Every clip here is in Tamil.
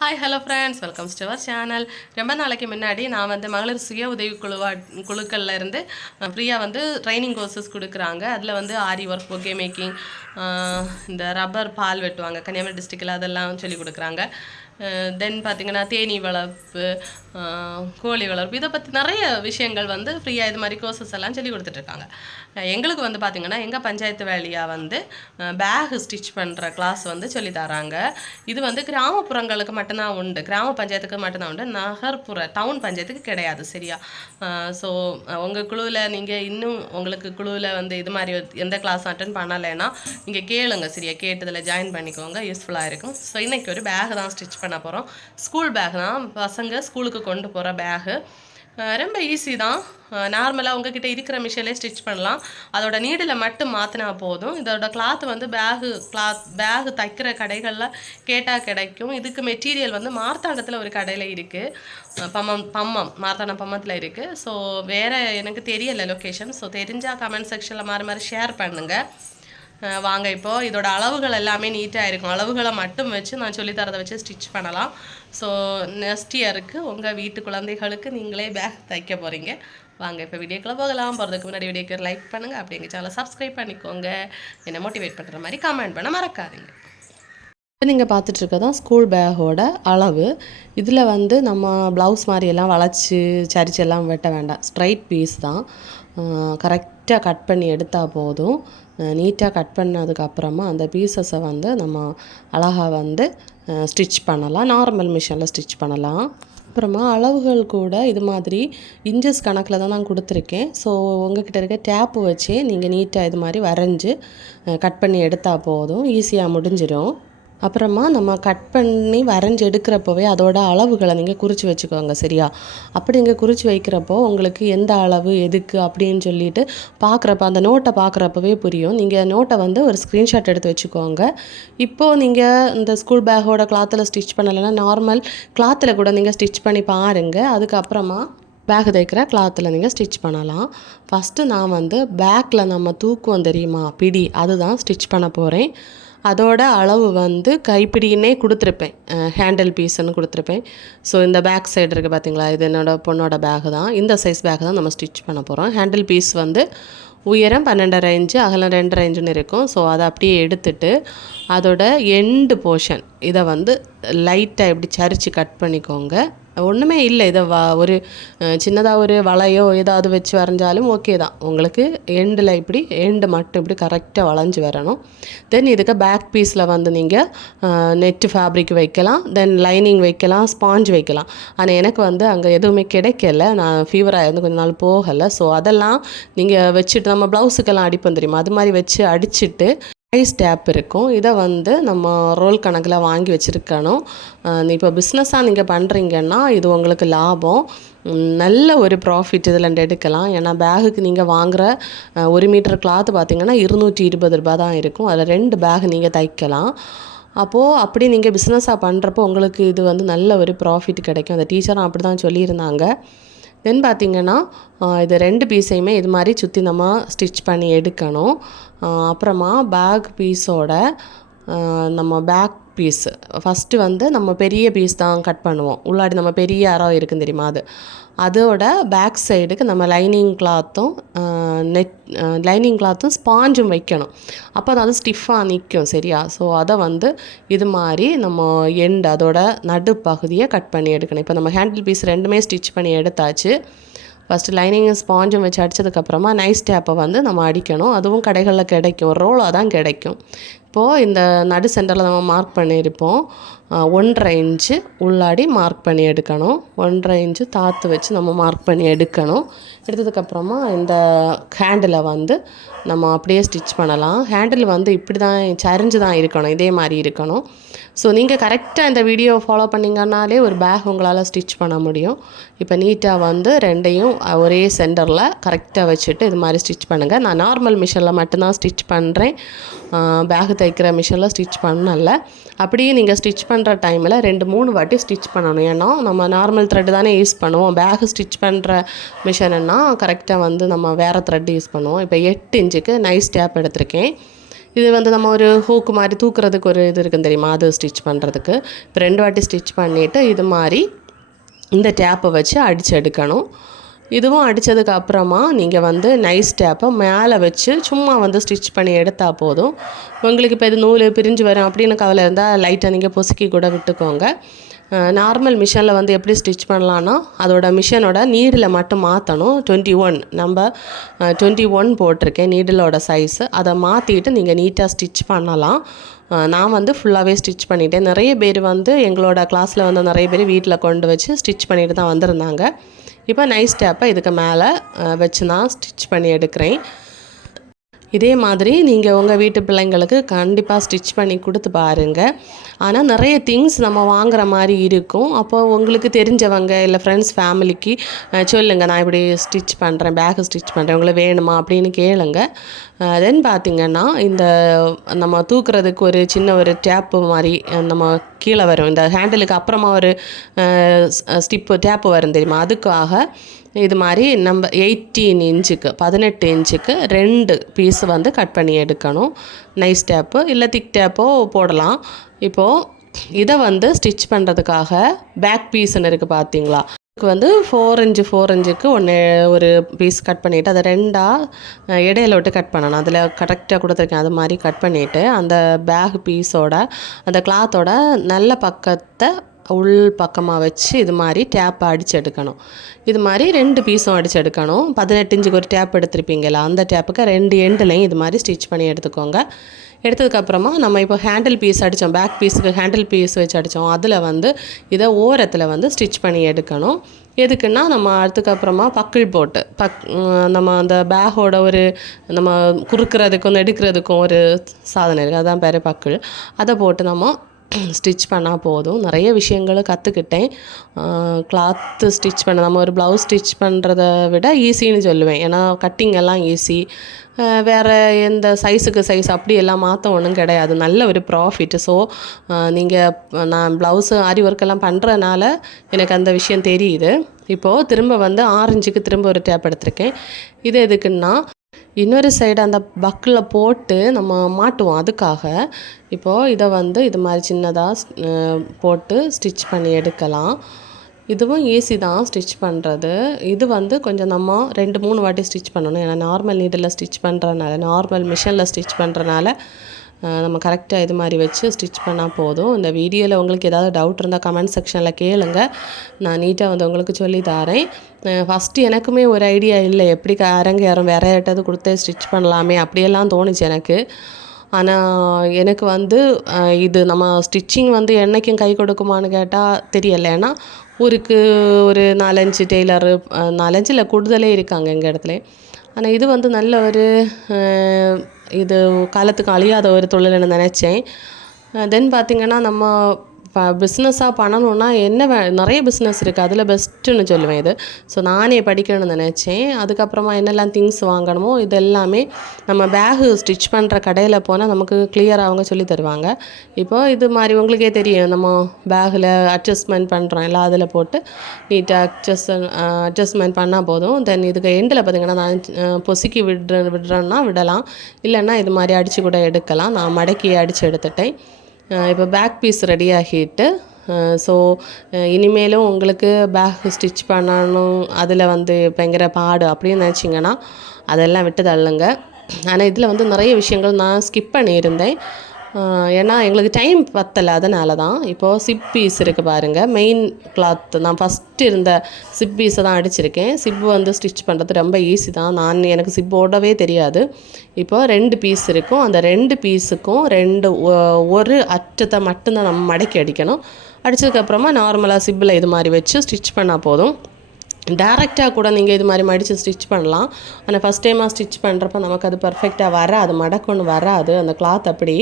Hi hello friends welcome to our channel ரொம்ப நாளைக்கு முன்னாடி நான் வந்து மகளிர் சுய உதவி குழுவா குழுக்களில் இருந்து ஃப்ரீயாக வந்து ட்ரைனிங் கோர்சஸ் கொடுக்குறாங்க. அதில் வந்து ஆரி ஒர்க் பொக்கே மேக்கிங் இந்த ரப்பர் பால் வெட்டுவாங்க. கன்னியாகுமரி டிஸ்ட்ரிக்டில் அதெல்லாம் சொல்லி கொடுக்குறாங்க. தென் பார்த்திங்கன்னா தேனீ வளர்ப்பு கோழி வளர்ப்பு இதை பற்றி நிறைய விஷயங்கள் வந்து ஃப்ரீயாக இது மாதிரி கோர்சஸ் எல்லாம் சொல்லி கொடுத்துட்ருக்காங்க எங்களுக்கு வந்து பார்த்திங்கன்னா எங்கள் பஞ்சாயத்து வேலையாக வந்து பேக் ஸ்டிச் பண்ணுற கிளாஸ் வந்து சொல்லி தராங்க. இது வந்து கிராமப்புறங்களுக்கு மட்டும்தான் உண்டு. கிராம பஞ்சாயத்துக்கு மட்டும்தான் உண்டு. நகர்ப்புற டவுன் பஞ்சாயத்துக்கு கிடையாது சரியா? ஸோ உங்கள் குழுவில் நீங்கள் இன்னும் உங்களுக்கு குழுவில் வந்து இது மாதிரி எந்த கிளாஸ் அட்டன் பண்ணலைன்னா நீங்கள் கேளுங்க சரியா? கேட்டதில் ஜாயின் பண்ணிக்கோங்க யூஸ்ஃபுல்லாக இருக்கும். ஸோ இன்றைக்கி ஒரு பேக் தான் ஸ்டிச் பண்ண போகிறோம் ஸ்கூல் பேக் தான். பசங்க ஸ்கூலுக்கு கொண்டு போகிற பேகு ரொம்ப ஈஸி தான். நார்மலாக உங்ககிட்ட இருக்கிற மிஷினிலே ஸ்டிச் பண்ணலாம். அதோட நீடில் மட்டும் மாற்றினா போதும். இதோட கிளாத் வந்து பேகு கிளாத் பேகு தைக்கிற கடைகளில் கேட்டால் கிடைக்கும். இதுக்கு மெட்டீரியல் வந்து மார்த்தாண்டத்தில் ஒரு கடையில் இருக்குது பம்மம் பம்மம் மார்த்தாண்டம் பம்மத்தில் இருக்குது ஸோ வேறு எனக்கு தெரியலை லொக்கேஷன் ஸோ தெரிஞ்சால் கமெண்ட் செக்ஷனில் மாறி மாறி ஷேர் பண்ணுங்கள் வாங்க இப்போ. இதோட அளவுகள் எல்லாமே நீட்டாக இருக்கும். அளவுகளை மட்டும் வச்சு நான் சொல்லித் தரதை வச்சு ஸ்டிச் பண்ணலாம். ஸோ நெக்ஸ்ட் இயருக்கு உங்கள் வீட்டு குழந்தைகளுக்கு நீங்களே பேக் தைக்க போகிறீங்க வாங்க இப்போ வீடியோக்குள்ளே போகலாம். போகிறதுக்கு முன்னாடி வீடியோக்கு லைக் பண்ணுங்கள் அப்படி எங்கள் சேனலை சப்ஸ்கிரைப் பண்ணிக்கோங்க. என்னை மோட்டிவேட் பண்ணுற மாதிரி கமெண்ட் பண்ண மறக்காதீங்க. இப்போ நீங்கள் பார்த்துட்ருக்கதான் ஸ்கூல் பேக்கோட அளவு. இதில் வந்து நம்ம ப்ளவுஸ் மாதிரி எல்லாம் வளைச்சி சரிச்சு எல்லாம் வெட்ட வேண்டாம். ஸ்ட்ரைட் பீஸ் தான். கரெக்டாக கட் பண்ணி எடுத்தால் போதும். நீட்டாக கட் பண்ணதுக்கப்புறமா அந்த பீசஸை வந்து நம்ம அழகாக வந்து ஸ்டிச் பண்ணலாம். நார்மல் மிஷினில் ஸ்டிச் பண்ணலாம். அப்புறமா அளவுகள் கூட இது மாதிரி இன்ச்சஸ் கணக்கில் தான் நான் கொடுத்துருக்கேன். ஸோ உங்ககிட்ட இருக்க டேப்பு வச்சு நீங்கள் நீட்டாக இது மாதிரி வரைஞ்சி கட் பண்ணி எடுத்தால் போதும். ஈஸியாக முடிஞ்சிடும். அப்புறமா நம்ம கட் பண்ணி வரைஞ்சி எடுக்கிறப்பவே அதோட அளவுகளை நீங்கள் குறித்து வச்சுக்கோங்க சரியா? அப்படி நீங்கள் குறித்து வைக்கிறப்போ உங்களுக்கு எந்த அளவு எதுக்கு அப்படின்னு சொல்லிட்டு பார்க்குறப்ப அந்த நோட்டை பார்க்குறப்பவே புரியும். நீங்கள் நோட்டை வந்து ஒரு ஸ்க்ரீன்ஷாட் எடுத்து வச்சுக்கோங்க. இப்போது நீங்கள் இந்த ஸ்கூல் பேக்கோட கிளாத்தில் ஸ்டிச் பண்ணலைன்னா நார்மல் கிளாத்தில் கூட நீங்கள் ஸ்டிச் பண்ணி பாருங்கள் அதுக்கப்புறமா பேக் தைக்கிற கிளாத்தில் நீங்கள் ஸ்டிச் பண்ணலாம். ஃபஸ்ட்டு நான் வந்து பேக்கில் நம்ம தூக்குவோம் தெரியுமா? பிடி. அதுதான் ஸ்டிச் பண்ண போகிறேன் அதோட அளவு வந்து கைப்பிடின்னே கொடுத்துருப்பேன். ஹேண்டில் பீஸ்ன்னு கொடுத்துருப்பேன். ஸோ இந்த பேக் சைடு இருக்குது பார்த்தீங்களா இது என்னோடய பொண்ணோட பேக் தான். இந்த சைஸ் பேக் தான் நம்ம ஸ்டிச் பண்ண போகிறோம் ஹேண்டில் பீஸ் வந்து உயரம் பன்னெண்டரை இன்ச்சு அகலம் ரெண்டரை இன்ச்சுன்னு இருக்கும். ஸோ அதை அப்படியே எடுத்துட்டு அதோட எண்டு போர்ஷன் இதை வந்து லைட்டாக இப்படி சரித்து கட் பண்ணிக்கோங்க. ஒன்றுமே இல்லை. இதை வ ஒரு சின்னதாக ஒரு வளையோ ஏதாவது வச்சு வரைஞ்சாலும் ஓகே தான். உங்களுக்கு எண்டில் இப்படி எண்டு மட்டும் இப்படி கரெக்டாக வளைஞ்சு வரணும். தென் இதுக்கு பேக் பீஸில் வந்து நீங்கள் நெட்டு ஃபேப்ரிக் வைக்கலாம். தென் லைனிங் வைக்கலாம் ஸ்பாஞ்ச் வைக்கலாம். ஆனால் எனக்கு வந்து அங்கே எதுவுமே கிடைக்கல. நான் ஃபீவராக இருந்து கொஞ்ச நாள் போகலை. ஸோ அதெல்லாம் நீங்கள் வச்சுட்டு நம்ம ப்ளவுஸுக்கெல்லாம் அடிப்போம் தெரியுமா? அது மாதிரி வச்சு அடிச்சுட்டு ஐஸ் டேப் இருக்கும். இதை வந்து நம்ம ரோல் கணக்கில் வாங்கி வச்சுருக்கணும். இப்போ பிஸ்னஸாக நீங்கள் பண்ணுறீங்கன்னா இது உங்களுக்கு லாபம். நல்ல ஒரு ப்ராஃபிட் இதில் எடுக்கலாம். ஏன்னா பேகுக்கு நீங்கள் வாங்குகிற ஒரு மீட்டர் கிளாத் பார்த்தீங்கன்னா இருநூற்றி இருபது ரூபா தான் இருக்கும். அதில் ரெண்டு பேக் நீங்கள் தைக்கலாம். அப்போது அப்படி நீங்கள் பிஸ்னஸாக பண்ணுறப்போ உங்களுக்கு இது வந்து நல்ல ஒரு ப்ராஃபிட் கிடைக்கும். அந்த டீச்சரும் அப்படி தான் சொல்லியிருந்தாங்க. தென் பார்த்தீங்கன்னா இது ரெண்டு பீஸையுமே இது மாதிரி சுற்றி நம்ம ஸ்டிச் பண்ணி எடுக்கணும். அப்புறமா பேக் பீஸோட நம்ம பேக் பீஸ் ஃபஸ்ட்டு வந்து நம்ம பெரிய பீஸ் தான் கட் பண்ணுவோம். உள்ளாடி நம்ம பெரிய அறம் இருக்குன்னு தெரியுமா அது? அதோட பேக் சைடுக்கு நம்ம லைனிங் கிளாத்தும் நெட் லைனிங் கிளாத்தும் ஸ்பாஞ்சும் வைக்கணும். அப்போ தான் அது ஸ்டிஃபாக நிற்கும் சரியா? ஸோ அதை வந்து இது மாதிரி நம்ம எண்ட் அதோட நடுப்பகுதியை கட் பண்ணி எடுக்கணும். இப்போ நம்ம ஹேண்டில் பீஸ் ரெண்டுமே ஸ்டிச் பண்ணி எடுத்தாச்சு. ஃபஸ்ட்டு லைனிங்கும் ஸ்பாஞ்சும் வச்சு அடித்ததுக்கப்புறமா நைஸ் டேப்பை வந்து நம்ம அடிக்கணும். அதுவும் கடைகளில் கிடைக்கும். ரோலாக தான் கிடைக்கும். இப்போது இந்த நடு சென்டரில் நம்ம மார்க் பண்ணியிருப்போம். ஒன்றரை இன்ச்சு உள்ளாடி மார்க் பண்ணி எடுக்கணும். ஒன்றரை இன்ச்சு தாத்து வச்சு நம்ம மார்க் பண்ணி எடுக்கணும். எடுத்ததுக்கப்புறமா இந்த ஹேண்டிலை வந்து நம்ம அப்படியே ஸ்டிச் பண்ணலாம். ஹேண்டில் வந்து இப்படி தான் சரிஞ்சு தான் இருக்கணும். இதே மாதிரி இருக்கணும். ஸோ நீங்கள் கரெக்டாக இந்த வீடியோ ஃபாலோ பண்ணிங்கன்னாலே ஒரு பேக் உங்களால் ஸ்டிச் பண்ண முடியும். இப்போ நீட்டாக வந்து ரெண்டையும் ஒரே சென்டரில் கரெக்டாக வச்சுட்டு இது மாதிரி ஸ்டிச் பண்ணுங்கள் நான் நார்மல் மிஷினில் மட்டும்தான் ஸ்டிச் பண்ணுறேன் பேக் தைக்கிற மிஷினில் ஸ்டிச் பண்ணல. அப்படியே நீங்கள் ஸ்டிச் பண்ணுற டைமில் ரெண்டு மூணு வாட்டி ஸ்டிச் பண்ணணும். ஏன்னா நம்ம நார்மல் த்ரெட்டு தானே யூஸ் பண்ணுவோம். பேக் ஸ்டிச் பண்ணுற மிஷினுன்னா கரெக்டாக வந்து நம்ம வேறு த்ரெட் யூஸ் பண்ணுவோம். இப்போ எட்டு இன்ச்சுக்கு நைஸ் டேப் எடுத்திருக்கேன். இது வந்து நம்ம ஒரு ஹூக்கு மாதிரி தூக்குறதுக்கு ஒரு இது இருக்குன்னு தெரியுமா? அது ஸ்டிச் பண்ணுறதுக்கு இப்போ ரெண்டு வாட்டி ஸ்டிச் பண்ணிவிட்டு இது மாதிரி இந்த டேப்பை வச்சு அடித்து எடுக்கணும். இதுவும் அடித்ததுக்கு அப்புறமா நீங்கள் வந்து நைஸ் டேப்பை மேலே வச்சு சும்மா வந்து ஸ்டிச் பண்ணி எடுத்தால் போதும். உங்களுக்கு இப்போ இது நூல் பிரிஞ்சு வரும் அப்படின்னு கவலை இருந்தால் லைட்டாக நீங்கள் பொசுக்கி கூட விட்டுக்கோங்க. நார்மல் மிஷினில் வந்து எப்படி ஸ்டிச் பண்ணலான்னா அதோட மிஷினோட நீடில் மட்டும் மாற்றணும் டுவெண்ட்டி ஒன் நம்ம டுவெண்ட்டி ஒன் போட்டிருக்கேன் நீடிலோட சைஸு அதை மாற்றிட்டு நீங்கள் நீட்டாக ஸ்டிச் பண்ணலாம். நான் வந்து ஃபுல்லாகவே ஸ்டிச் பண்ணிட்டேன். நிறைய பேர் வந்து எங்களோட கிளாஸில் வந்து நிறைய பேர் வீட்டில் கொண்டு வச்சு ஸ்டிச் பண்ணிட்டு தான் வந்திருந்தாங்க. இப்போ நைஸ் டேப்பை இதுக்கு மேலே வச்சு நான் ஸ்டிச் பண்ணி எடுக்கிறேன். இதே மாதிரி நீங்கள் உங்கள் வீட்டு பிள்ளைங்களுக்கு கண்டிப்பாக ஸ்டிச் பண்ணி கொடுத்து பாருங்கள் ஆனால் நிறைய திங்ஸ் நம்ம வாங்குற மாதிரி இருக்கும். அப்போ உங்களுக்கு தெரிஞ்சவங்க இல்லை ஃப்ரெண்ட்ஸ் ஃபேமிலிக்கு சொல்லுங்கள் நான் இப்படி ஸ்டிச் பண்ணுறேன் பேக் ஸ்டிச் பண்ணுறேன் உங்களுக்கு வேணுமா அப்படின்னு கேளுங்க. தென் பார்த்திங்கன்னா இந்த நம்ம தூக்குறதுக்கு ஒரு சின்ன ஒரு டேப்பு மாதிரி நம்ம கீழே வரும். இந்த ஹேண்டிலுக்கு அப்புறமா ஒரு ஸ்டிப்பு டேப்பு வரும் தெரியுமா? அதுக்காக இது மாதிரி நம்ம எயிட்டீன் இன்ச்சுக்கு பதினெட்டு இன்ச்சுக்கு ரெண்டு பீஸ் வந்து கட் பண்ணி எடுக்கணும். நைஸ் டேப்பு இல்லை திக் டேப்போ போடலாம். இப்போது இதை வந்து ஸ்டிச் பண்ணுறதுக்காக பேக் பீஸ்ன்னு இருக்குது பார்த்தீங்களா இதுக்கு வந்து ஃபோர் இன்ச்சு ஃபோர் இன்ச்சுக்கு ஒன்று ஒரு பீஸ் கட் பண்ணிவிட்டு அதை ரெண்டாக இடையில விட்டு கட் பண்ணணும். அதில் கரெக்டாக கொடுத்துருக்கேன். அது மாதிரி கட் பண்ணிவிட்டு அந்த பேக் பீஸோட அந்த கிளாத்தோட நல்ல பக்கத்தை உள் பக்கமாக வச்சு இது மாதிரி டேப்பை அடித்து எடுக்கணும் இது மாதிரி ரெண்டு பீஸும் அடித்து எடுக்கணும் பதினெட்டு இஞ்சுக்கு ஒரு டேப் எடுத்திருப்பீங்களா அந்த டேப்புக்கு ரெண்டு எண்டுலையும் இது மாதிரி ஸ்டிச் பண்ணி எடுத்துக்கோங்க. எடுத்ததுக்கப்புறமா நம்ம இப்போ ஹேண்டில் பீஸ் அடித்தோம் பேக் பீஸுக்கு ஹேண்டில் பீஸ் வச்சு அடித்தோம் அதில் வந்து இதை ஓரத்தில் வந்து ஸ்டிச் பண்ணி எடுக்கணும். எதுக்குன்னா நம்ம அதுக்கப்புறமா பக்கிள் போட்டு பக் நம்ம அந்த பேக்கோட ஒரு நம்ம குறுக்கிறதுக்கும் எடுக்கிறதுக்கும் ஒரு சாதனை இருக்குது அதான் பேர் பக்கிள். அதை போட்டு நம்ம ஸ்டிச் பண்ணால் போதும். நிறைய விஷயங்களை கற்றுக்கிட்டேன் கிளாத்து ஸ்டிச் பண்ண நம்ம ஒரு ப்ளவுஸ் ஸ்டிச் பண்ணுறத விட ஈஸின்னு சொல்லுவேன். ஏன்னா கட்டிங் எல்லாம் ஈஸி வேறு எந்த சைஸுக்கு சைஸ் அப்படி எல்லாம் மாற்ற ஒன்றும் கிடையாது. நல்ல ஒரு ப்ராஃபிட் ஸோ நீங்கள் நான் ப்ளவுஸு ஆரி ஒர்க் எல்லாம் பண்ணுறதுனால எனக்கு அந்த விஷயம் தெரியுது. இப்போது திரும்ப வந்து ஆரஞ்சுக்கு திரும்ப ஒரு டேப் எடுத்திருக்கேன். இது எதுக்குன்னா இன்னொரு சைடு அந்த பக்கில் போட்டு நம்ம மாட்டுவோம். அதுக்காக இப்போது இதை வந்து இது மாதிரி சின்னதாக போட்டு ஸ்டிச் பண்ணி எடுக்கலாம். இதுவும் ஈஸி தான் ஸ்டிச் பண்ணுறது இது வந்து கொஞ்சம் நம்ம ரெண்டு மூணு வாட்டி ஸ்டிச் பண்ணணும். ஏன்னா நார்மல் நீடில் ஸ்டிச் பண்ணுறனால நார்மல் மிஷினில் ஸ்டிச் பண்ணுறனால நம்ம கரெக்டாக இது மாதிரி வச்சு ஸ்டிச் பண்ணால் போதும். இந்த வீடியோவில் உங்களுக்கு ஏதாவது டவுட் இருந்தால் கமெண்ட் செக்ஷனில் கேளுங்க. நான் நீட்டாக வந்து உங்களுக்கு சொல்லி தரேன். ஃபஸ்ட்டு எனக்குமே ஒரு ஐடியா இல்லை. எப்படி க- யாரும் வேற யார்ட்டாவது கொடுத்து ஸ்டிச் பண்ணலாமே அப்படியெல்லாம் தோணுச்சு எனக்கு. ஆனால் எனக்கு வந்து இது நம்ம ஸ்டிச்சிங் வந்து என்னைக்கும் கை கொடுக்குமான்னு கேட்டால் தெரியலை. ஏன்னா ஊருக்கு ஒரு நாலஞ்சு டெய்லரு நாலஞ்சு இல்லை கூடுதலே இருக்காங்க எங்கள் இடத்துல. ஆனால் இது வந்து நல்ல ஒரு இது காலத்துக்கு அழியாத ஒரு தொழில்னு நினச்சேன். தென் பார்த்திங்கன்னா நம்ம இப்போ பிஸ்னஸாக பண்ணணுன்னா என்ன வே நிறைய பிஸ்னஸ் இருக்குது அதில் பெஸ்ட்டுன்னு சொல்லுவேன் இது. ஸோ நானே படிக்கணும்னு நினச்சேன். அதுக்கப்புறமா என்னெல்லாம் திங்ஸ் வாங்கணுமோ இது எல்லாமே நம்ம பேகு ஸ்டிச் பண்ணுற கடையில் போனால் நமக்கு கிளியராக அவங்க சொல்லி தருவாங்க. இப்போ இது மாதிரி உங்களுக்கே தெரியும். நம்ம பேகில் அட்ஜஸ்ட்மெண்ட் பண்ணுறோம் எல்லாம் அதில் போட்டு நீட்டாக அட்ஜஸ்ட் அட்ஜஸ்ட்மெண்ட் பண்ணால் போதும். தென் இதுக்கு எண்டில் பார்த்தீங்கன்னா நான் பொசுக்கி விடுற விடுறேன்னா விடலாம். இல்லைன்னா இது மாதிரி அடித்து கூட எடுக்கலாம். நான் மடக்கி அடித்து எடுத்துட்டேன். இப்போ பேக் பீஸ் ரெடி ஆகிட்டு ஸோ இனிமேலும் உங்களுக்கு பேக் ஸ்டிச் பண்ணணும் அதில் வந்து பயங்கர பாடு அப்படின்னு நினச்சிங்கன்னா அதெல்லாம் விட்டு தள்ளுங்க. ஆனால் இதில் வந்து நிறைய விஷயங்கள் நான் ஸ்கிப் பண்ணியிருந்தேன். ஏன்னா எங்களுக்கு டைம் பத்தலை அதனால தான் இப்போது சிப் பீஸ் இருக்குது பாருங்கள் மெயின் கிளாத் நான் ஃபஸ்ட்டு இருந்த சிப் பீஸை தான் அடிச்சிருக்கேன். சிப் வந்து ஸ்டிச் பண்ணுறது ரொம்ப ஈஸி தான். நான் எனக்கு சிப் ஓடவே தெரியாது. இப்போ ரெண்டு பீஸ் இருக்கும். அந்த ரெண்டு பீஸுக்கும் ரெண்டு ஒ- ஒரு அற்றத்தை மட்டும்தான் நம்ம மடக்கி அடிக்கணும். அடிச்சதுக்கப்புறமா நார்மலாக சிப்பில் இது மாதிரி வச்சு ஸ்டிச் பண்ணால் போதும். டேரெக்டாக கூட நீங்கள் இது மாதிரி மடித்து ஸ்டிச் பண்ணலாம். ஆனால் ஃபஸ்ட் டைமாக ஸ்டிச் பண்ணுறப்ப நமக்கு அது பர்ஃபெக்டாக வராது. மடக்கொன்று வராது. அந்த கிளாத் அப்படி.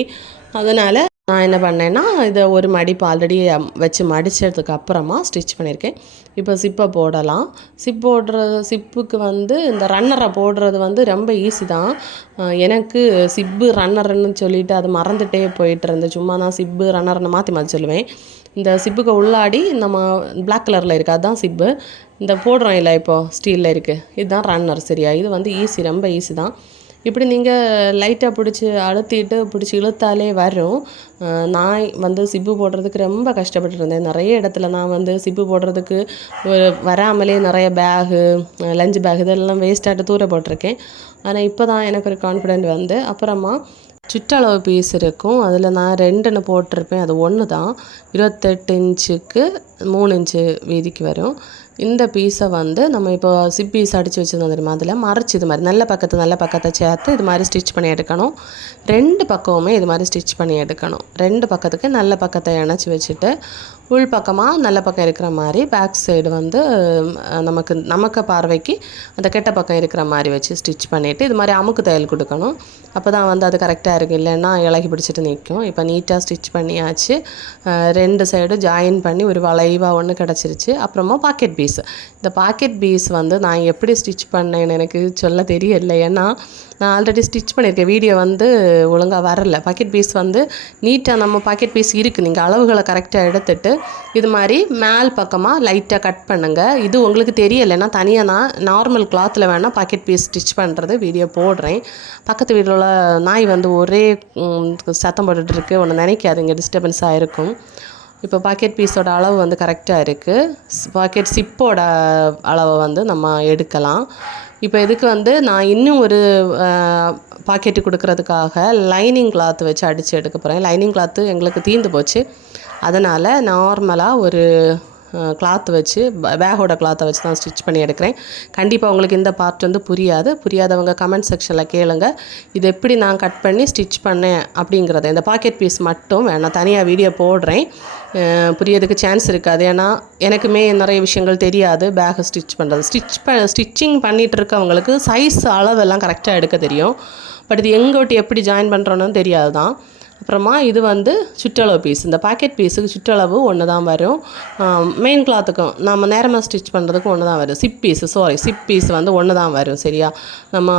அதனால் நான் என்ன பண்ணேன்னா இதை ஒரு மடிப்பு ஆல்ரெடி வச்சு மடிச்சதுக்கு அப்புறமா ஸ்டிச் பண்ணியிருக்கேன். இப்போ சிப்பை போடலாம். சிப் போடுற சிப்புக்கு வந்து இந்த ரன்னரை போடுறது வந்து ரொம்ப ஈஸி தான். எனக்கு சிப்பு ரன்னர்னு சொல்லிட்டு அது மறந்துட்டே போயிட்டு இருந்தேன் சும்மா நான் சிப்பு ரன்னர்னு மாற்றி மாற்றி சொல்லுவேன். இந்த சிப்புக்கு உள்ளாடி நம்ம பிளாக் கலரில் இருக்குது அதுதான் சிப்பு. இந்த போடுறோம் இல்லை இப்போது ஸ்டீலில் இருக்குது இதுதான் ரன்னர் சரியா? இது வந்து ஈஸி ரொம்ப ஈஸி தான். இப்படி நீங்கள் லைட்டாக பிடிச்சி அழுத்திட்டு பிடிச்சி இழுத்தாலே வரும். நான் வந்து சிப்பு போடுறதுக்கு ரொம்ப கஷ்டப்பட்டுருந்தேன் நிறைய இடத்துல நான் வந்து சிப்பு போடுறதுக்கு வராமலே நிறைய பேகு லஞ்ச் பேக் இதெல்லாம் வேஸ்ட்டாகிட்டு தூர போட்டிருக்கேன். ஆனால் இப்போ தான் எனக்கு ஒரு கான்ஃபிடென்ட் வந்து. அப்புறமா சுற்றளவு பீஸ் இருக்கும். அதில் நான் ரெண்டுன்னு போட்டிருப்பேன். அது ஒன்று தான் இருபத்தெட்டு இன்ச்சுக்கு மூணு இன்ச்சு வீதிக்கு வரும். இந்த பீஸை வந்து நம்ம இப்போ சிப் பீஸ் அடித்து வச்சுருந்தோம் தெரியுமா? அதில் மறைச்சி இது மாதிரி நல்ல பக்கத்து நல்ல பக்கத்தை சேர்த்து இது மாதிரி ஸ்டிச் பண்ணி எடுக்கணும். ரெண்டு பக்கமுமே இது மாதிரி ஸ்டிச் பண்ணி எடுக்கணும். ரெண்டு பக்கத்துக்கு நல்ல பக்கத்தை இணைச்சி வச்சுட்டு உள் பக்கமாக நல்ல பக்கம் இருக்கிற மாதிரி பேக் சைடு வந்து நமக்கு நமக்கு பார்வைக்கு அந்த கெட்ட பக்கம் இருக்கிற மாதிரி வச்சு ஸ்டிச் பண்ணிவிட்டு இது மாதிரி அமுக்கு தையல் கொடுக்கணும். அப்போ தான் வந்து அது கரெக்டாக இருக்குது இல்லைன்னா இலகி பிடிச்சிட்டு நிற்கும் இப்போ நீட்டாக ஸ்டிச் பண்ணியாச்சு. ரெண்டு சைடும் ஜாயின் பண்ணி ஒரு வளைவாக ஒன்று கிடச்சிருச்சு. அப்புறமா பாக்கெட் பீஸ் இந்த பாக்கெட் பீஸ் வந்து நான் எப்படி ஸ்டிச் பண்ணேன்னு எனக்கு சொல்ல தெரியல ஏன்னா நான் ஆல்ரெடி ஸ்டிச் பண்ணியிருக்கேன். வீடியோ வந்து ஒழுங்காக வரல. பாக்கெட் பீஸ் வந்து நீட்டாக நம்ம பாக்கெட் பீஸ் இருக்குது நீங்கள் அளவுகளை கரெக்டாக எடுத்துட்டு இது மாதிரி மேல் பக்கமாக லைட்டாக கட் பண்ணுங்கள் இது உங்களுக்கு தெரியலைன்னா தனியாக நான் நார்மல் கிளாத்தில் வேணால் பாக்கெட் பீஸ் ஸ்டிச் பண்ணுறது வீடியோ போடுறேன். பக்கத்து வீட்டில் உள்ள நாய் வந்து ஒரே சத்தம் போட்டுட்ருக்கு ஒன்று நினைக்காதுங்க. டிஸ்டர்பன்ஸாக இருக்கும். இப்போ பாக்கெட் பீஸோட அளவு வந்து கரெக்டாக இருக்குது பாக்கெட் சிப்போட அளவை வந்து நம்ம எடுக்கலாம். இப்போ இதுக்கு வந்து நான் இன்னும் ஒரு பாக்கெட்டு கொடுக்கறதுக்காக லைனிங் கிளாத் வச்சு அடித்து எடுக்க போகிறேன் லைனிங் கிளாத்து எங்களுக்கு தீர்ந்து போச்சு. அதனால் நார்மலாக ஒரு கிளாத் வச்சு பேகோட கிளாத்தை வச்சு தான் ஸ்டிச் பண்ணி எடுக்கிறேன். கண்டிப்பாக உங்களுக்கு இந்த பார்ட் வந்து புரியாது. புரியாதவங்க கமெண்ட் செக்ஷனில் கேளுங்க. இது எப்படி நான் கட் பண்ணி ஸ்டிச் பண்ணேன் அப்படிங்கிறத இந்த பாக்கெட் பீஸ் மட்டும் வேணாம். தனியாக வீடியோ போடுறேன். புரியறதுக்கு சான்ஸ் இருக்காது. ஏன்னா எனக்குமே நிறைய விஷயங்கள் தெரியாது. பேக்கை ஸ்டிச் பண்ணுறது ஸ்டிச் ப ஸ்டிச்சிங் பண்ணிகிட்டு இருக்கவங்களுக்கு சைஸ் அளவெல்லாம் கரெக்டாக எடுக்க தெரியும். பட் இது எங்கே எப்படி ஜாயின் பண்ணுறோன்னு தெரியாது தான் அப்புறமா இது வந்து சுற்றளவு பீஸ் இந்த பாக்கெட் பீஸுக்கு சுற்றளவு ஒன்று தான் வரும் மெயின் கிளாத்துக்கும் நம்ம நேரமாக ஸ்டிச் பண்ணுறதுக்கும் ஒன்று தான் வரும். Zip piece sorry zip piece வந்து ஒன்று தான் வரும் சரியா? நம்ம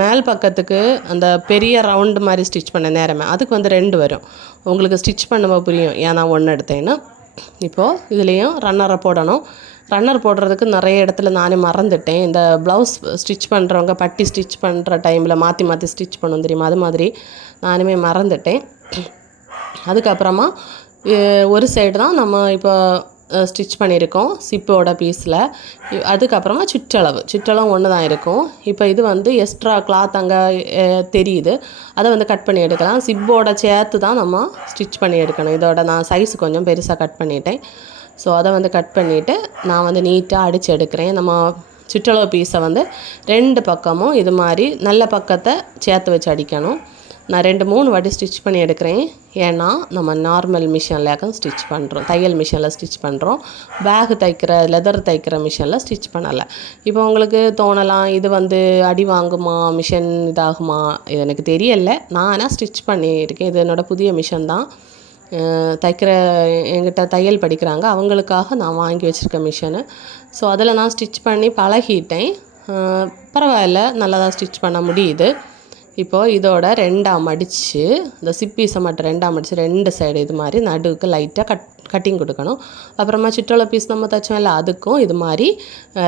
மேல் பக்கத்துக்கு அந்த பெரிய ரவுண்டு மாதிரி ஸ்டிச் பண்ண நேரமே அதுக்கு வந்து ரெண்டு வரும். உங்களுக்கு ஸ்டிச் பண்ணும்போது புரியும். ஏன் நான் ஒன்று எடுத்தேன்னா? இப்போது இதுலேயும் ரன்னரை போடணும். ரன்னர் போடுறதுக்கு நிறைய இடத்துல நானே மறந்துட்டேன். இந்த ப்ளவுஸ் ஸ்டிச் பண்ணுறவங்க பட்டி ஸ்டிச் பண்ணுற டைமில் மாற்றி மாற்றி ஸ்டிச் பண்ணும் தெரியுமா? அது மாதிரி நானுமே மறந்துட்டேன். அதுக்கப்புறமா ஒரு சைடு தான் நம்ம இப்போ ஸ்டிச் பண்ணியிருக்கோம் சிப்போட பீஸில் அதுக்கப்புறமா சுற்றளவு. சுற்றளவு ஒன்று தான் இருக்கும். இப்போ இது வந்து எக்ஸ்ட்ரா கிளாத் அங்கே தெரியுது. அதை வந்து கட் பண்ணி எடுக்கலாம். சிப்போட சேர்த்து தான் நம்ம ஸ்டிச் பண்ணி எடுக்கணும். இதோட நான் சைஸ் கொஞ்சம் பெருசாக கட் பண்ணிட்டேன். ஸோ அதை வந்து கட் பண்ணிவிட்டு நான் வந்து நீட்டாக அடித்து எடுக்கிறேன். நம்ம சுற்றளவு பீஸை வந்து ரெண்டு பக்கமும் இது மாதிரி நல்ல பக்கத்தை சேர்த்து வச்சு அடிக்கணும். நான் ரெண்டு மூணு வாட்டி ஸ்டிச் பண்ணி எடுக்கிறேன். ஏன்னா நம்ம நார்மல் மிஷினில் ஸ்டிச் பண்ணுறோம் தையல் மிஷினில் ஸ்டிச் பண்ணுறோம் பேக் தைக்கிற லெதர் தைக்கிற மிஷினில் ஸ்டிச் பண்ணலை. இப்போ உங்களுக்கு தோணலாம் இது வந்து அடி வாங்குமா மிஷின் இதாகுமா? இது எனக்கு தெரியல. நான் ஆனால் ஸ்டிச் பண்ணியிருக்கேன். இது என்னோடய புதிய மிஷின் தான். தைக்கிற எங்கிட்ட தையல் படிக்கிறாங்க. அவங்களுக்காக நான் வாங்கி வச்சுருக்க மிஷினு ஸோ அதில் நான் ஸ்டிச் பண்ணி பழகிட்டேன். பரவாயில்ல. நல்லா தான் ஸ்டிச் பண்ண முடியுது. இப்போது இதோட ரெண்டாம் மடித்து இந்த சிப்பீஸை மட்டும் ரெண்டாம் மடித்து ரெண்டு சைடு இது மாதிரி நடுவுக்கு லைட்டாக கட் கட்டிங் கொடுக்கணும். அப்புறமா சுற்றளவு பீஸ் நம்ம தைச்சோம்ல அதுக்கும் இது மாதிரி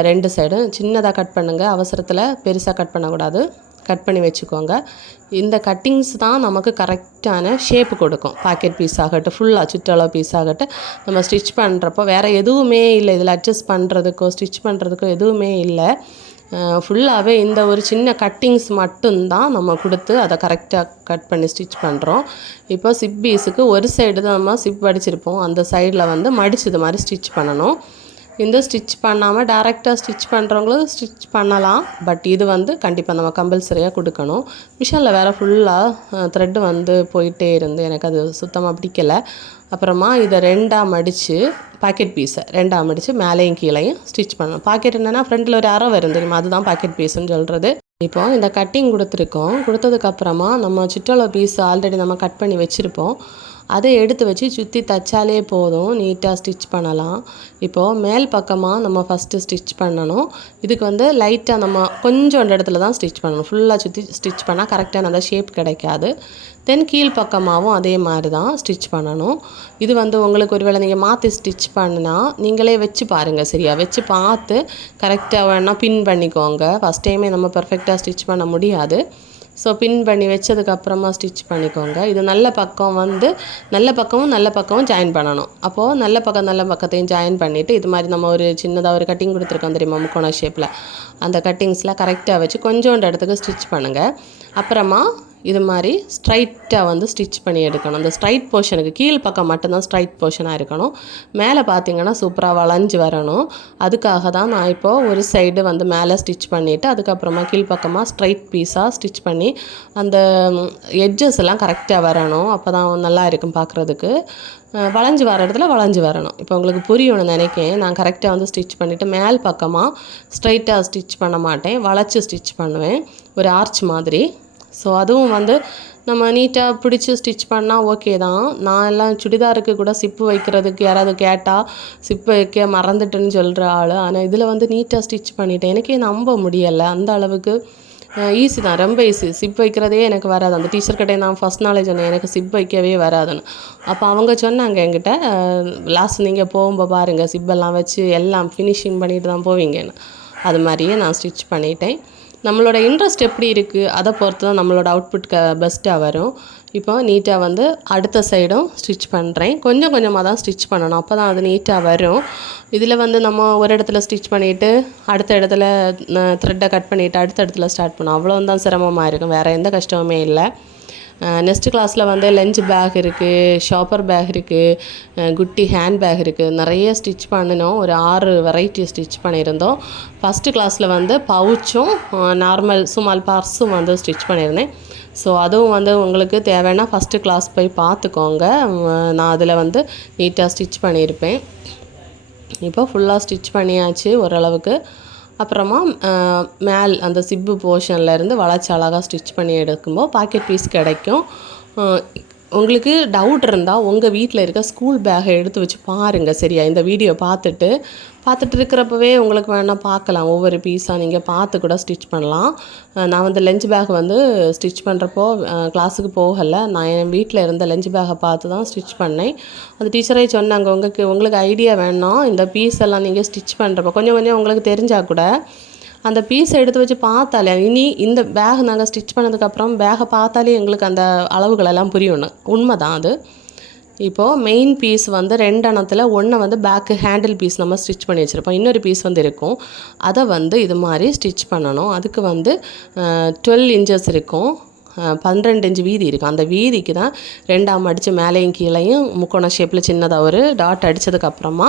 ரெண்டு சைடும் சின்னதாக கட் பண்ணுங்கள் அவசரத்தில் பெருசாக கட் பண்ணக்கூடாது. கட் பண்ணி வச்சுக்கோங்க. இந்த கட்டிங்ஸ் தான் நமக்கு கரெக்டான ஷேப் கொடுக்கும். பாக்கெட் பீஸ் ஆகட்டும் ஃபுல்லாக சுற்றளவு பீஸ் ஆகட்டும். நம்ம ஸ்டிச் பண்ணுறப்போ வேறு எதுவுமே இல்லை. இதில் அட்ஜஸ்ட் பண்ணுறதுக்கோ ஸ்டிச் பண்ணுறதுக்கோ எதுவுமே இல்லை. ஃபுல்லாகவே இந்த ஒரு சின்ன கட்டிங்ஸ் மட்டும்தான் நம்ம கொடுத்து அதை கரெக்டாக கட் பண்ணி ஸ்டிச் பண்ணுறோம் இப்போ சிப் பீஸுக்கு ஒரு சைடு தான் நம்ம சிப் அடிச்சிருப்போம். அந்த சைடில் வந்து மடிச்சது மாதிரி ஸ்டிச் பண்ணணும். இந்த ஸ்டிச் பண்ணாமல் டேரெக்டாக ஸ்டிச் பண்ணுறவங்களும் ஸ்டிச் பண்ணலாம். பட் இது வந்து கண்டிப்பாக நம்ம கம்பல்சரியாக கொடுக்கணும். மிஷினில் வேறு ஃபுல்லாக த்ரெட்டு வந்து போயிட்டே இருந்து எனக்கு அது சுத்தமாக பிடிக்கல. அப்புறமா இதை ரெண்டாக மடித்து பாக்கெட் பீஸை ரெண்டாக மடித்து மேலேயும் கீழேயும் ஸ்டிச் பண்ணணும். பாக்கெட் என்னென்னா ஃப்ரண்ட்டில் ஒரு அரை வரும் தெரியுமா அதுதான் பாக்கெட் பீஸ்ன்னு சொல்கிறது இப்போ இந்த கட்டிங் கொடுத்துருக்கோம். கொடுத்ததுக்கப்புறமா நம்ம சுற்றளவு பீஸ் ஆல்ரெடி நம்ம கட் பண்ணி வச்சுருப்போம். அதை எடுத்து வச்சு சுற்றி தைச்சாலே போதும். நீட்டாக ஸ்டிச் பண்ணலாம். இப்போது மேல் பக்கமாக நம்ம ஃபஸ்ட்டு ஸ்டிச் பண்ணணும். இதுக்கு வந்து லைட்டாக நம்ம கொஞ்சம் இடத்துல தான் ஸ்டிச் பண்ணணும். ஃபுல்லாக சுற்றி ஸ்டிச் பண்ணால் கரெக்டாக நல்லா ஷேப் கிடைக்காது. தென் கீழ் பக்கமாகவும் அதே மாதிரி தான் ஸ்டிச் பண்ணணும். இது வந்து உங்களுக்கு ஒருவேளை நீங்கள் மாற்றி ஸ்டிச் பண்ணால் நீங்களே வச்சு பாருங்கள் சரியா. வச்சு பார்த்து கரெக்டாக வேணால் பின் பண்ணிக்கோங்க. ஃபஸ்ட் டைமே நம்ம பர்ஃபெக்டாக ஸ்டிச் பண்ண முடியாது. ஸோ பின் பண்ணி வச்சதுக்கப்புறமா ஸ்டிச் பண்ணிக்கோங்க. இது நல்ல பக்கம் வந்து நல்ல பக்கமும் நல்ல பக்கமும் ஜாயின் பண்ணணும். அப்போது நல்ல பக்கம் நல்ல பக்கத்தையும் ஜாயின் பண்ணிவிட்டு இது மாதிரி நம்ம ஒரு சின்னதாக ஒரு கட்டிங் கொடுத்துருக்கோம் தெரியுமா முக்கோண ஷேப்பில் அந்த கட்டிங்ஸ்லாம் கரெக்டாக வச்சு கொஞ்சோண்டு இடத்துக்கு ஸ்டிச் பண்ணுங்கள் அப்புறமா இது மாதிரி ஸ்ட்ரைட்டாக வந்து ஸ்டிச் பண்ணி எடுக்கணும். அந்த ஸ்ட்ரைட் போர்ஷனுக்கு கீழ் பக்கம் மட்டும்தான் ஸ்ட்ரைட் போர்ஷனாக இருக்கணும். மேலே பார்த்தீங்கன்னா சூப்பராக வளைஞ்சு வரணும். அதுக்காக தான் நான் இப்போது ஒரு சைடு வந்து மேலே ஸ்டிச் பண்ணிவிட்டு அதுக்கப்புறமா கீழ்ப்பக்கமாக ஸ்ட்ரைட் பீஸாக ஸ்டிச் பண்ணி அந்த எட்ஜஸ் எல்லாம் கரெக்டாக வரணும். அப்போ தான் நல்லா இருக்கும் பார்க்குறதுக்கு வளைஞ்சு வர இடத்துல வளைஞ்சு வரணும். இப்போ உங்களுக்கு புரியணும்னு நினைக்கேன் நான் கரெக்டாக வந்து ஸ்டிச் பண்ணிவிட்டு மேல் பக்கமாக ஸ்ட்ரைட்டாக ஸ்டிச் பண்ண மாட்டேன். வளைச்சி ஸ்டிச் பண்ணுவேன். ஒரு ஆர்ச் மாதிரி. ஸோ அதுவும் வந்து நம்ம நீட்டாக பிடிச்சி ஸ்டிச் பண்ணால் ஓகே தான். நான் எல்லாம் சுடிதாருக்கு கூட சிப்பு வைக்கிறதுக்கு யாராவது கேட்டால் சிப்பு வைக்க மறந்துட்டுன்னு சொல்கிற ஆள். ஆனால் இதில் வந்து நீட்டாக ஸ்டிச் பண்ணிட்டேன். எனக்கே நம்ப முடியலை. அந்த அளவுக்கு ஈஸி தான். ரொம்ப ஈஸி சிப் வைக்கிறதே எனக்கு வராது. அந்த டீச்சர் கிட்டே நான் ஃபஸ்ட் நாளே சொன்னேன் எனக்கு சிப் வைக்கவே வராதுன்னு. அப்போ அவங்க சொன்னாங்க என்கிட்ட லாஸ்ட் நீங்கள் போகும்போது பாருங்கள் சிப்பெல்லாம் வச்சு எல்லாம் ஃபினிஷிங் பண்ணிட்டு தான் போவீங்கன்னு. அது மாதிரியே நான் ஸ்டிச் பண்ணிட்டேன். நம்மளோட இன்ட்ரெஸ்ட் எப்படி இருக்குது அதை பொறுத்து தான் நம்மளோட அவுட்புட் க பெஸ்ட்டாக வரும். இப்போ நீட்டாக வந்து அடுத்த சைடும் ஸ்டிச் பண்ணுறேன் கொஞ்சம் கொஞ்சமாக தான் ஸ்டிச் பண்ணணும். அப்போ தான் அது நீட்டாக வரும். இதில் வந்து நம்ம ஒரு இடத்துல ஸ்டிச் பண்ணிவிட்டு அடுத்த இடத்துல த்ரெட்டை கட் பண்ணிவிட்டு அடுத்த இடத்துல ஸ்டார்ட் பண்ணோம் அவ்வளோ தான் சிரமமாக இருக்கும். வேறு எந்த கஷ்டமுமே இல்லை. நெக்ஸ்ட் கிளாஸில் வந்து லஞ்ச் பேக் இருக்குது ஷாப்பர் பேக் இருக்குது குட்டி ஹேண்ட் பேக் இருக்குது நிறைய ஸ்டிச் பண்ணினோம். ஒரு ஆறு வெரைட்டி ஸ்டிச் பண்ணியிருந்தோம். ஃபஸ்ட்டு கிளாஸில் வந்து பவுச்சும் நார்மல் சுமால் பர்ஸும் வந்து ஸ்டிச் பண்ணியிருந்தேன். ஸோ அதுவும் வந்து உங்களுக்கு தேவைன்னா ஃபஸ்ட்டு கிளாஸ் போய் பார்த்துக்கோங்க. நான் அதில் வந்து நீட்டாக ஸ்டிச் பண்ணியிருப்பேன். இப்போ ஃபுல்லாக ஸ்டிச் பண்ணியாச்சு ஓரளவுக்கு. அப்புறமா மேல் அந்த சிப்பு போர்ஷன்லேருந்து வளைச்சி அழகாக ஸ்டிச் பண்ணி எடுக்கும்போது பாக்கெட் பீஸ் கிடைக்கும். உங்களுக்கு டவுட் இருந்தால் உங்கள் வீட்டில் இருக்க ஸ்கூல் பேக்கை எடுத்து வச்சு பாருங்கள் சரியா? இந்த வீடியோ பார்த்துட்டு பார்த்துட்டு இருக்கிறப்பவே உங்களுக்கு வேணால் பார்க்கலாம். ஒவ்வொரு பீஸாக நீங்கள் பார்த்து கூட ஸ்டிச் பண்ணலாம். நான் வந்து லஞ்ச் பேக் வந்து ஸ்டிச் பண்ணுறப்போ கிளாஸுக்கு போகலை. நான் என் வீட்டில் இருந்த லஞ்ச் பேக்கை பார்த்து தான் ஸ்டிச் பண்ணேன். அந்த டீச்சரே சொன்னாங்க உங்களுக்கு உங்களுக்கு ஐடியா வேணும். இந்த பீஸ் எல்லாம் நீங்கள் ஸ்டிச் பண்ணுறப்போ கொஞ்சம் கொஞ்சம் உங்களுக்கு தெரிஞ்சால் கூட அந்த பீஸை எடுத்து வச்சு பார்த்தாலே இனி இந்த பேக் நாங்கள் ஸ்டிச் பண்ணதுக்கப்புறம் பேகை பார்த்தாலே எங்களுக்கு அந்த அளவுகளெல்லாம் புரியணும் உண்மை தான் அது. இப்போது மெயின் பீஸ் வந்து ரெண்டு அணத்தில் ஒன்றை வந்து பேக்கு ஹேண்டில் பீஸ் நம்ம ஸ்டிச் பண்ணி வச்சுருப்போம். இன்னொரு பீஸ் வந்து இருக்கும். அதை வந்து இது மாதிரி ஸ்டிச் பண்ணணும். அதுக்கு வந்து டுவெல் இன்ச்சஸ் இருக்கும். பன்னிரெண்டு இன்ச்சு வீதி இருக்கும். அந்த வீதிக்கு தான் ரெண்டாம் அடித்து மேலேயும் கீழேயும் முக்கோண ஷேப்பில் சின்னதாக ஒரு டாட் அடித்ததுக்கப்புறமா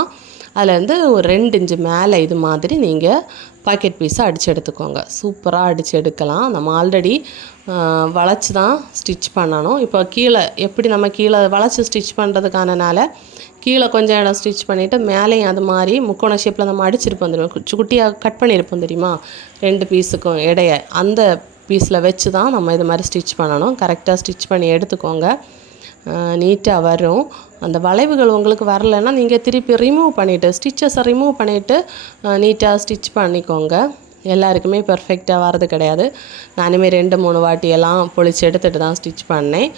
அதுலேருந்து ஒரு ரெண்டு இன்ச்சு மேலே இது மாதிரி நீங்கள் பாக்கெட் பீஸை அடித்து எடுத்துக்கோங்க. சூப்பராக அடித்து எடுக்கலாம். நம்ம ஆல்ரெடி வளைச்சி தான் ஸ்டிச் பண்ணணும். இப்போ கீழே எப்படி நம்ம கீழே வளைச்சி ஸ்டிச் பண்ணுறதுக்கானனால கீழே கொஞ்சம் இடம் ஸ்டிச் பண்ணிவிட்டு மேலேயும் அது மாதிரி முக்கோண ஷேப்பில் நம்ம அடிச்சிருப்போம் தெரியுமா? குட்டியாக கட் பண்ணியிருப்போம் தெரியுமா? ரெண்டு பீஸுக்கும் இடைய. அந்த பீஸில் வச்சு தான் நம்ம இது மாதிரி ஸ்டிச் பண்ணணும். கரெக்டாக ஸ்டிச் பண்ணி எடுத்துக்கோங்க. நீட்டாக வரும். அந்த வளைவுகள் உங்களுக்கு வரலைன்னா நீங்கள் திருப்பி ரிமூவ் பண்ணிவிட்டு ஸ்டிச்சஸை ரிமூவ் பண்ணிவிட்டு நீட்டாக ஸ்டிச் பண்ணிக்கோங்க. எல்லாருக்குமே பர்ஃபெக்டாக வரது கிடையாது. நானுமே ரெண்டு மூணு வாட்டியெல்லாம் பொழிச்சு எடுத்துகிட்டு தான் ஸ்டிச் பண்ணேன்.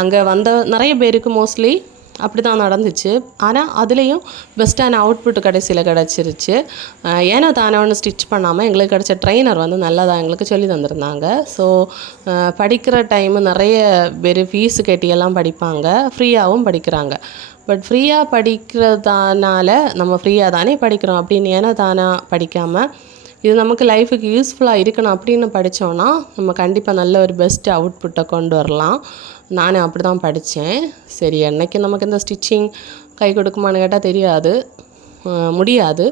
அங்கே வந்த நிறைய பேருக்கு மோஸ்ட்லி அப்படி தான் நடந்துச்சு. ஆனால் அதுலேயும் பெஸ்ட்டான அவுட்புட் கடைசியில் கிடச்சிருச்சு. ஏன்னா தானே ஒன்று ஸ்டிச் பண்ணாமல் எங்களுக்கு கிடச்ச ட்ரெயினர் வந்து நல்லா தான் எங்களுக்கு சொல்லி தந்திருந்தாங்க. ஸோ படிக்கிற டைமு நிறைய பேர் ஃபீஸு கட்டியெல்லாம் படிப்பாங்க. ஃப்ரீயாகவும் படிக்கிறாங்க. பட் ஃப்ரீயாக படிக்கிறதுனால நம்ம ஃப்ரீயாக தானே படிக்கிறோம். அப்படின்னு ஏன்னா தானே படிக்காமல் இது நமக்கு லைஃபுக்கு யூஸ்ஃபுல்லாக இருக்கணும் அப்படின்னு படித்தோன்னா நம்ம கண்டிப்பாக நல்ல ஒரு பெஸ்ட்டு அவுட்புட்டை கொண்டு வரலாம். நானும் அப்படி தான் படித்தேன். சரி என்றைக்கு நமக்கு இந்த ஸ்டிச்சிங் கை கொடுக்குமான்னு கேட்டால் தெரியாது. முடியாது.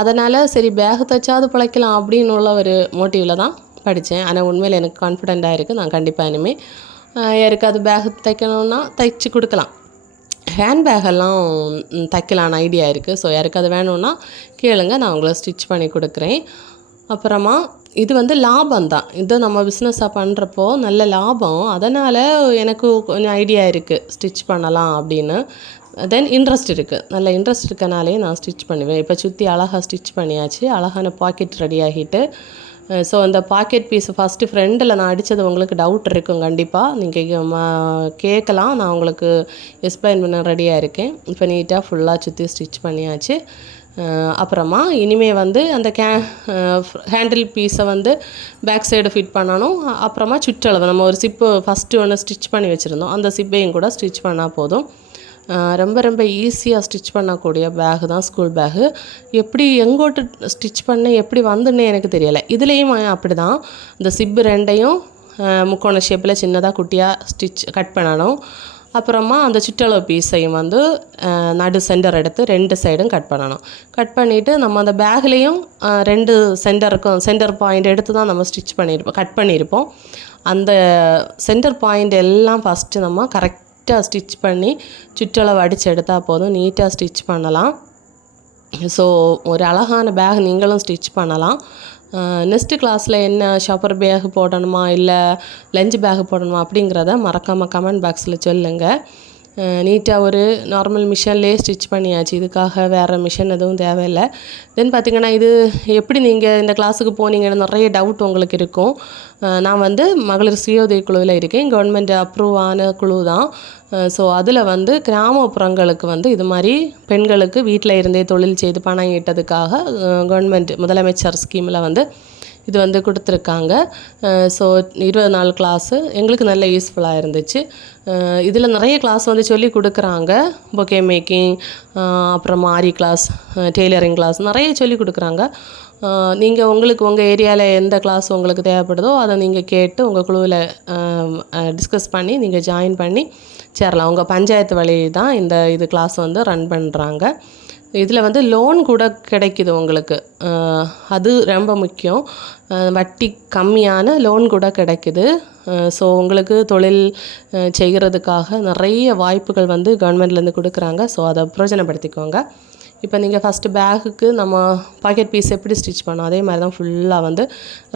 அதனால் சரி பேக் தைச்சாவது பிழைக்கலாம் அப்படின்னு உள்ள ஒரு மோட்டிவில் தான் படித்தேன். ஆனால் உண்மையில் எனக்கு கான்ஃபிடெண்ட்டாக இருக்குது நான் கண்டிப்பாக இனிமேல் யாருக்காவது பேக் தைக்கணுன்னா தைச்சி கொடுக்கலாம். ஹேண்ட் பேக்கெல்லாம் தைக்கலான்னு ஐடியா இருக்குது ஸோ யாருக்கு அது வேணும்னா கேளுங்க. நான் உங்களை ஸ்டிச் பண்ணி கொடுக்குறேன். அப்புறமா இது வந்து லாபம் தான். இது நம்ம பிஸ்னஸாக பண்ணுறப்போ நல்ல லாபம். அதனால் எனக்கு கொஞ்சம் ஐடியா இருக்குது ஸ்டிச் பண்ணலாம் அப்படின்னு. தென் இன்ட்ரெஸ்ட் இருக்குது நல்ல இன்ட்ரெஸ்ட் இருக்கனாலே நான் ஸ்டிச் பண்ணுவேன். இப்போ சுற்றி அழகாக ஸ்டிச் பண்ணியாச்சு. அழகான பாக்கெட் ரெடி ஆகிட்டு. ஸோ அந்த பாக்கெட் பீஸ் ஃபஸ்ட்டு ஃப்ரெண்டில் நான் அடித்தது உங்களுக்கு டவுட் இருக்கும் கண்டிப்பாக நீங்கள் கேட்கலாம். நான் உங்களுக்கு எக்ஸ்பிளைன் பண்ண ரெடியாக இருக்கேன். இப்போ நீட்டாக ஃபுல்லாக சுற்றி ஸ்டிச் பண்ணியாச்சு. அப்புறமா இனிமே வந்து அந்த கே ஹேண்டில் பீஸை வந்து பேக் சைடு ஃபிட் பண்ணணும். அப்புறமா சுற்றளவு நம்ம ஒரு சிப்பு ஃபஸ்ட்டு ஒன்று ஸ்டிச் பண்ணி வச்சுருந்தோம். அந்த சிப்பையும் கூட ஸ்டிச் பண்ணால் போதும். ரொம்ப ரொம்ப ஈஸியாக ஸ்டிச் பண்ணக்கூடிய பேகு தான் ஸ்கூல் பேகு எப்படி எங்கோட்டு ஸ்டிச் பண்ண எப்படி வந்துன்னு எனக்கு தெரியலை. இதுலேயும் அப்படி தான் இந்த சிப்பு ரெண்டையும் முக்கோண ஷேப்பில் சின்னதாக குட்டியாக ஸ்டிச் கட் பண்ணணும். அப்புறமா அந்த சுற்றளவு பீஸையும் வந்து நடு சென்டர் எடுத்து ரெண்டு சைடும் கட் பண்ணணும். கட் பண்ணிவிட்டு நம்ம அந்த பேக்லேயும் ரெண்டு சென்டருக்கும் சென்டர் பாயிண்ட் எடுத்து தான் நம்ம ஸ்டிச் பண்ணியிருப்போம் கட் பண்ணியிருப்போம் அந்த சென்டர் பாயிண்ட் எல்லாம் ஃபஸ்ட்டு நம்ம கரெக்டாக ஸ்டிச் பண்ணி சுற்றளவு அடித்து எடுத்தால் போதும் நீட்டாக ஸ்டிச் பண்ணலாம். ஸோ ஒரு அழகான பேக் நீங்களும் ஸ்டிச் பண்ணலாம். நெக்ஸ்ட்டு கிளாஸில் என்ன ஷாப்பர் பேக் போடணுமா இல்லை லஞ்ச் பேக் போடணுமா அப்படிங்கிறத மறக்காமல் கமெண்ட் பாக்ஸில் சொல்லுங்கள் நீட்டாக ஒரு நார்மல் மிஷின்லேயே ஸ்டிச் பண்ணியாச்சு. இதுக்காக வேறு மிஷின் எதுவும் தேவையில்லை. தென் பார்த்திங்கன்னா இது எப்படி நீங்கள் இந்த கிளாஸுக்கு போனீங்கன்னு நிறைய டவுட் உங்களுக்கு இருக்கும். நான் வந்து மகளிர் சுய உதவி குழுவில் இருக்கேன். கவர்மெண்ட் அப்ரூவ் ஆன குழு தான் ஸோ அதில் வந்து கிராமப்புறங்களுக்கு வந்து இது மாதிரி பெண்களுக்கு வீட்டில் இருந்தே தொழில் செய்து பணம் ஈட்டதுக்காக கவர்மெண்ட் முதலமைச்சர் ஸ்கீமில் வந்து இது வந்து கொடுத்துருக்காங்க. ஸோ இருபது நாள் கிளாஸு எங்களுக்கு நல்ல யூஸ்ஃபுல்லாக இருந்துச்சு. இதில் நிறைய கிளாஸ் வந்து சொல்லி கொடுக்குறாங்க. பொக்கே மேக்கிங் அப்புறம் ஆரி கிளாஸ் டெய்லரிங் கிளாஸ் நிறைய சொல்லி கொடுக்குறாங்க. நீங்கள் உங்களுக்கு உங்கள் ஏரியாவில் எந்த கிளாஸ் உங்களுக்கு தேவைப்படுதோ அதை நீங்கள் கேட்டு உங்கள் குழுவில் டிஸ்கஸ் பண்ணி நீங்கள் ஜாயின் பண்ணி சேரலாம். உங்கள் பஞ்சாயத்து வழி தான் இந்த இது கிளாஸ் வந்து ரன் பண்ணுறாங்க இதில் வந்து லோன் கூட கிடைக்குது உங்களுக்கு. அது ரொம்ப முக்கியம். வட்டி கம்மியான லோன் கூட கிடைக்குது. ஸோ உங்களுக்கு தொழில் செய்கிறதுக்காக நிறைய வாய்ப்புகள் வந்து கவர்மெண்ட்லேருந்து கொடுக்குறாங்க. ஸோ அதை பிரயோஜனப்படுத்திக்கோங்க. இப்போ நீங்கள் ஃபஸ்ட்டு பேகுக்கு நம்ம பாக்கெட் பீஸ் எப்படி ஸ்டிச் பண்ணோம் அதே மாதிரி தான் ஃபுல்லாக வந்து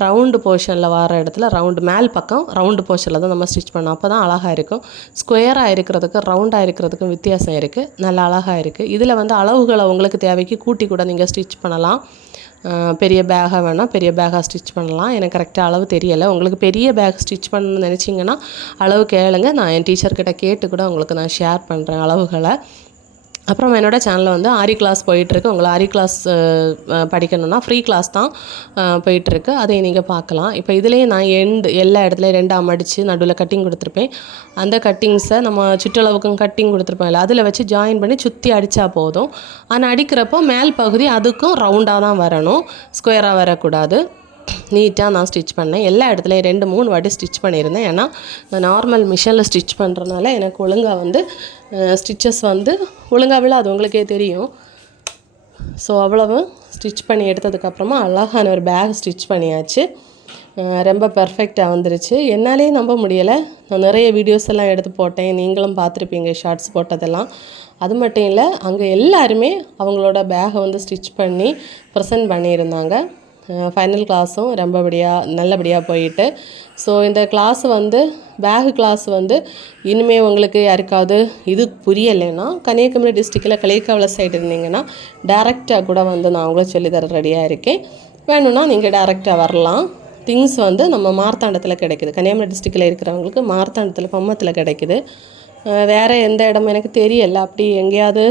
ரவுண்டு போர்ஷனில் வர இடத்துல ரவுண்டு மேல் பக்கம் ரவுண்டு போர்ஷனில் தான் நம்ம ஸ்டிச் பண்ணோம் அப்போ தான் அழகாக இருக்கும். ஸ்கொயராக இருக்கிறதுக்கும் ரவுண்டாக இருக்கிறதுக்கும் வித்தியாசம் இருக்குது நல்லா அழகாக இருக்குது இதில் வந்து அளவுகளை உங்களுக்கு தேவைக்கு கூட்டி கூட நீங்கள் ஸ்டிச் பண்ணலாம். பெரிய பேகாக வேணால் பெரிய பேகாக ஸ்டிச் பண்ணலாம். எனக்கு கரெக்டாக அளவு தெரியலை. உங்களுக்கு பெரிய பேக் ஸ்டிச் பண்ணணும்னு நினச்சிங்கன்னா அளவு கேளுங்க. நான் என் டீச்சர்கிட்ட கேட்டு கூட உங்களுக்கு நான் ஷேர் பண்ணுறேன் அளவுகளை. அப்புறம் என்னோட சேனலில் வந்து ஆரி கிளாஸ் போயிட்டுருக்கு. உங்களை ஆரி கிளாஸ் படிக்கணும்னா ஃப்ரீ கிளாஸ் தான் போயிட்டுருக்கு. அதை நீங்கள் பார்க்கலாம். இப்போ இதுலேயே நான் எண்டு எல்லா இடத்துலையும் ரெண்டாம் அடித்து நடுவில் கட்டிங் கொடுத்துருப்பேன். அந்த கட்டிங்ஸை நம்ம சுற்றளவுக்கும் கட்டிங் கொடுத்துருப்போம்ல அதில் வச்சு ஜாயின் பண்ணி சுற்றி அடித்தா போதும். ஆனால் அடிக்கிறப்போ மேல் பகுதி அதுக்கும் ரவுண்டாக தான் வரணும். ஸ்கொயராக வரக்கூடாது. நீட்டாக நான் ஸ்டிச் பண்ணேன். எல்லா இடத்துலையும் ரெண்டு மூணு வாட்டி ஸ்டிச் பண்ணியிருந்தேன். ஏன்னா நான் நார்மல் மிஷினில் ஸ்டிச் பண்ணுறனால எனக்கு ஒழுங்காக வந்து ஸ்டிச்சஸ் வந்து ஒழுங்காக விழாது உங்களுக்கே தெரியும். ஸோ அவ்வளவு ஸ்டிச் பண்ணி எடுத்ததுக்கப்புறமா அழகான ஒரு பேக் ஸ்டிச் பண்ணியாச்சு. ரொம்ப பர்ஃபெக்டாக வந்துருச்சு. என்னாலே நம்ப முடியலை. நான் நிறைய வீடியோஸ் எல்லாம் எடுத்து போட்டேன். நீங்களும் பார்த்துருப்பீங்க ஷார்ட்ஸ் போட்டதெல்லாம். அது மட்டும் இல்லை அங்கே எல்லாருமே அவங்களோட பேகை வந்து ஸ்டிச் பண்ணி ப்ரெசென்ட் பண்ணியிருந்தாங்க. ஃபைனல் கிளாஸும் ரொம்பபடியாக நல்லபடியாக போயிட்டு. ஸோ இந்த கிளாஸ் வந்து பேகு கிளாஸ் வந்து இனிமேல் உங்களுக்கு யாருக்காவது இது புரியலைன்னா கன்னியாகுமரி டிஸ்ட்ரிக்டில் களிக்காவள சைடு இருந்தீங்கன்னா டேரெக்டாக கூட வந்து நான் உங்களுக்கு சொல்லித்தர ரெடியாக இருக்கேன். வேணும்னா நீங்கள் டேரெக்டாக வரலாம். திங்ஸ் வந்து நம்ம மார்த்தாண்டத்தில் கிடைக்குது. கன்னியாகுமரி டிஸ்ட்ரிக்டில் இருக்கிறவங்களுக்கு மார்த்தாண்டத்தில் பம்மத்தில் கிடைக்குது. வேறு எந்த இடமும் எனக்கு தெரியல. அப்படி எங்கேயாவது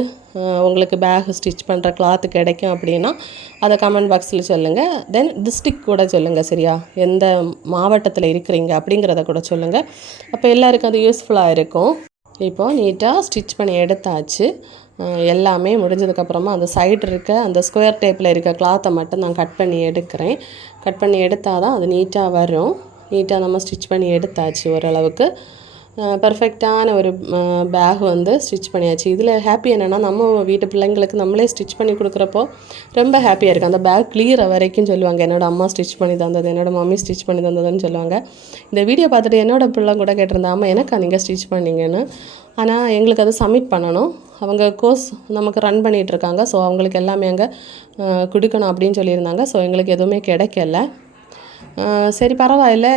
உங்களுக்கு பேக் ஸ்டிச் பண்ணுற கிளாத்து கிடைக்கும் அப்படின்னா அதை கமெண்ட் பாக்ஸில் சொல்லுங்கள் தென் டிஸ்ட்ரிக் கூட சொல்லுங்கள் சரியா? எந்த மாவட்டத்தில் இருக்கிறீங்க அப்படிங்கிறத கூட சொல்லுங்கள் அப்போ எல்லாருக்கும் அது யூஸ்ஃபுல்லாக இருக்கும். இப்போது நீட்டாக ஸ்டிச் பண்ணி எடுத்தாச்சு. எல்லாமே முடிஞ்சதுக்கப்புறமா அந்த சைடு இருக்க அந்த ஸ்கொயர் டேப்பில் இருக்க கிளாத்தை மட்டும் நான் கட் பண்ணி எடுக்கிறேன். கட் பண்ணி எடுத்தால் தான் அது நீட்டாக வரும். நீட்டாக நம்ம ஸ்டிச் பண்ணி எடுத்தாச்சு ஓரளவுக்கு. பர்ஃபெக்டான ஒரு பேக் வந்து ஸ்டிச் பண்ணியாச்சு. இதில் ஹாப்பி என்னென்னா நம்ம வீட்டு பிள்ளைங்களுக்கு நம்மளே ஸ்டிச் பண்ணி கொடுக்குறப்போ ரொம்ப ஹாப்பியாக இருக்குது அந்த பேக் கிளியர் வரைக்கும் சொல்லுவாங்க. என்னோடய அம்மா ஸ்டிச் பண்ணி தந்தது என்னோட மம்மி ஸ்டிச் பண்ணி தந்ததுன்னு சொல்லுவாங்க. இந்த வீடியோ பார்த்துட்டு என்னோட பிள்ளை கூட கேட்டிருந்தா அம்மா எனக்கா நீங்கள் ஸ்டிச் பண்ணீங்கன்னு? ஆனால் எங்களுக்கு அதை சப்மிட் பண்ணணும். அவங்க கோர்ஸ் நமக்கு ரன் பண்ணிகிட்ருக்காங்க ஸோ அவங்களுக்கு எல்லாமே அங்கே கொடுக்கணும் அப்படின்னு சொல்லியிருந்தாங்க. ஸோ எங்களுக்கு எதுவுமே கிடைக்கல. சரி பரவாயில்ல.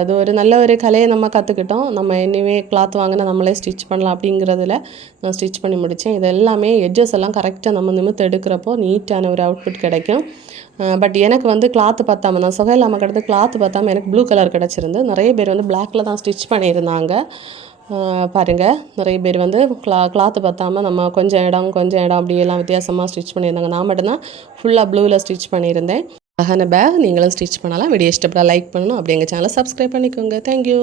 அது ஒரு நல்ல ஒரு கலையை நம்ம கற்றுக்கிட்டோம் நம்ம இனிமே கிளாத் வாங்கினா நம்மளே ஸ்டிச் பண்ணலாம் அப்படிங்கிறதுல நான் ஸ்டிச் பண்ணி முடித்தேன் இது எல்லாமே எட்ஜஸ் எல்லாம் கரெக்டாக நம்ம நிமித்து எடுக்கிறப்போ நீட்டான ஒரு அவுட்புட் கிடைக்கும். பட் எனக்கு வந்து கிளாத் பத்தாம நான் சுகை இல்லாமல் கிடந்து கிளாத் பத்தாம எனக்கு ப்ளூ கலர் கிடச்சிருந்து நிறைய பேர் வந்து பிளாக்கில் தான் ஸ்டிச் பண்ணியிருந்தாங்க. பாருங்கள் நிறைய பேர் வந்து கிளா கிளாத்து பத்தாம நம்ம கொஞ்சம் இடம் கொஞ்சம் இடம் அப்படியெல்லாம் வித்தியாசமாக ஸ்டிச் பண்ணியிருந்தாங்க. நான் மட்டும்தான் ஃபுல்லாக ப்ளூவில் ஸ்டிச் பண்ணியிருந்தேன். அழகான பேக் நீங்களும் ஸ்டிச் பண்ணலாம். வீடியோ இஷ்டப்படா லைக் பண்ணணும். அப்படி எங்கள் சேனலை சப்ஸ்கிரைப் பண்ணிக்கோங்க. தேங்க்யூ